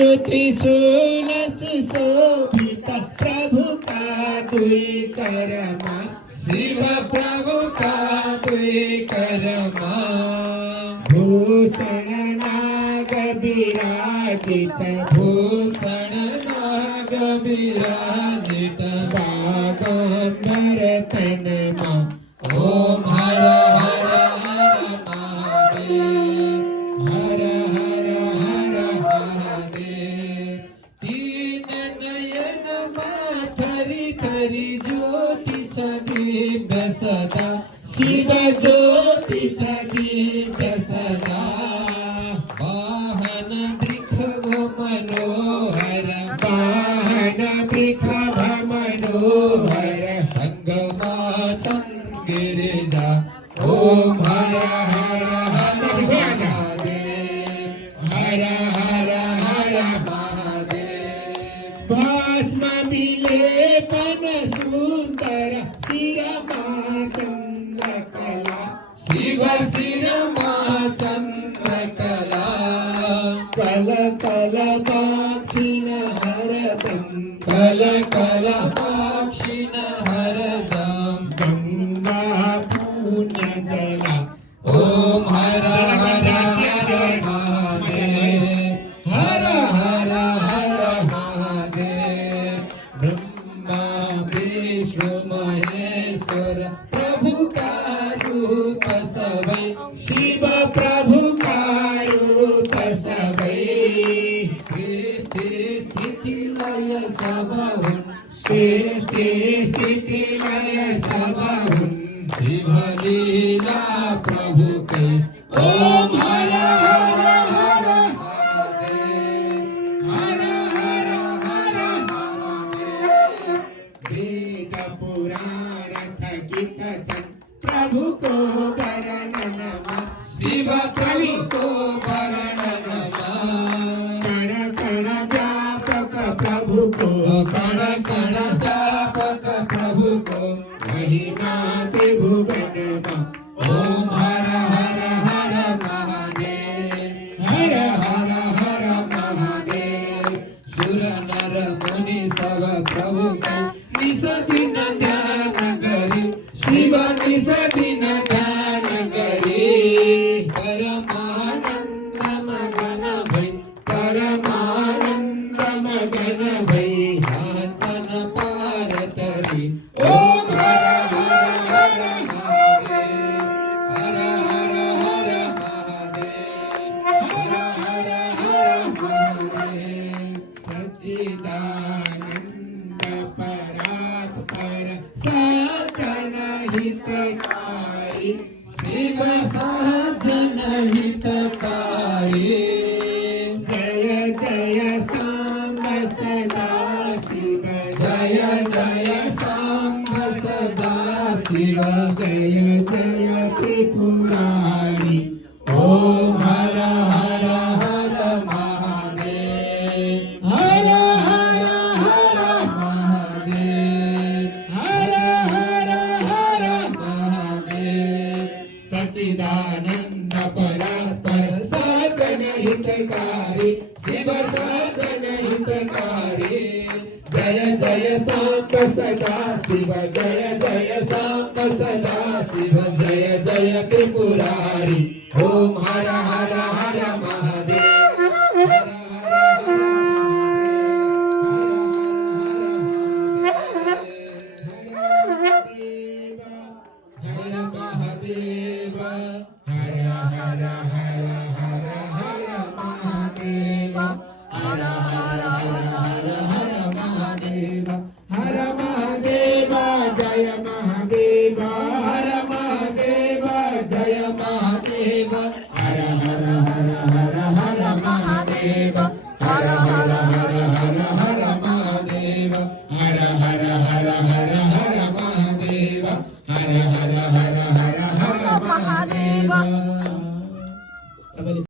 त्रिशूल सुशोभित प्रभु का दुई करमा, शिव प्रभु का दुई करमा, भूषण नाग विराजित, भूषण नाग विराजित, बागंबर तनमा, ओम हर हर हर महादेव, हर हर हर महादेव। तीन नयन थरी थरी ज्योतीचा दीप सदा, शिव ज्योतीचा दीप सदा, वाहन वृषभ मनोहर, वाहन वृषभ मनोहर, संगमाचा गिरिजा, ओम हर हर हर महादेव, हर हर हर महादेव। भस्म विलेपन सुंदर शिरमा चंद्रकला, शिव शिरमा चंद्रकला, कल कल पाक्षिण हरदम, कल कल पाक्षिण हरदम, गंगा पुण्य जला, ओम हर हर हर महादेव, हर हर हर महादेव। ब्रह्मा विष्णु महेश्वर प्रभु का रूप सबै, शिव प्रभु का रूप सबै, सृष्टि स्थिति लय सब हुन्, सृष्टि स्थिति लय सब हुन्, शिव लीला प्रभु के, ओम हर हर हर महादेव, हर हर हर महादेव। वेद पुराण गीत जन प्रभु को वर्णनमा, शिव प्रभु को वर्णनमा, कण कण व्यापक प्रभु को, कण कण व्यापक प्रभु को, महिमा त्रिभुवनमा, ओम हर हर हर महादेव, हर हर हर महादेव। सुर नर मुनि सब प्रभु का निस दिन ध्यान करी, शिव निस दिन ध्यान करी, परमानंद मगन भई, परमानंद मगन भई, कांचन पार तरी, ओम हर हर हर महादेव, हर हर हर महादेव, हर हर हर महादेव। सच्चिदानंद परात्पर सतन हितकारी, शिव सहजन हितकारी, जय जय सांब सदा शिव, जय जय सांब सदा शिव, जय जय त्रिपुरारी, ओम हर हर हर महादेव, हर हर हर महादेव, हर हर हर महादेव। सच्चिदानंद परात्पर सजन हितकारी, शिव सजन हितकारी, जय जय सांब सदा शिव, जय जय सांब सदा शिव, जय जय त्रिपुरारी, ओम हर हर हर महादेव, हर हर हर हर महादेव, हर हर हर हर हर महादेव, हर हर हर हर हर महादेव, हर महादेव।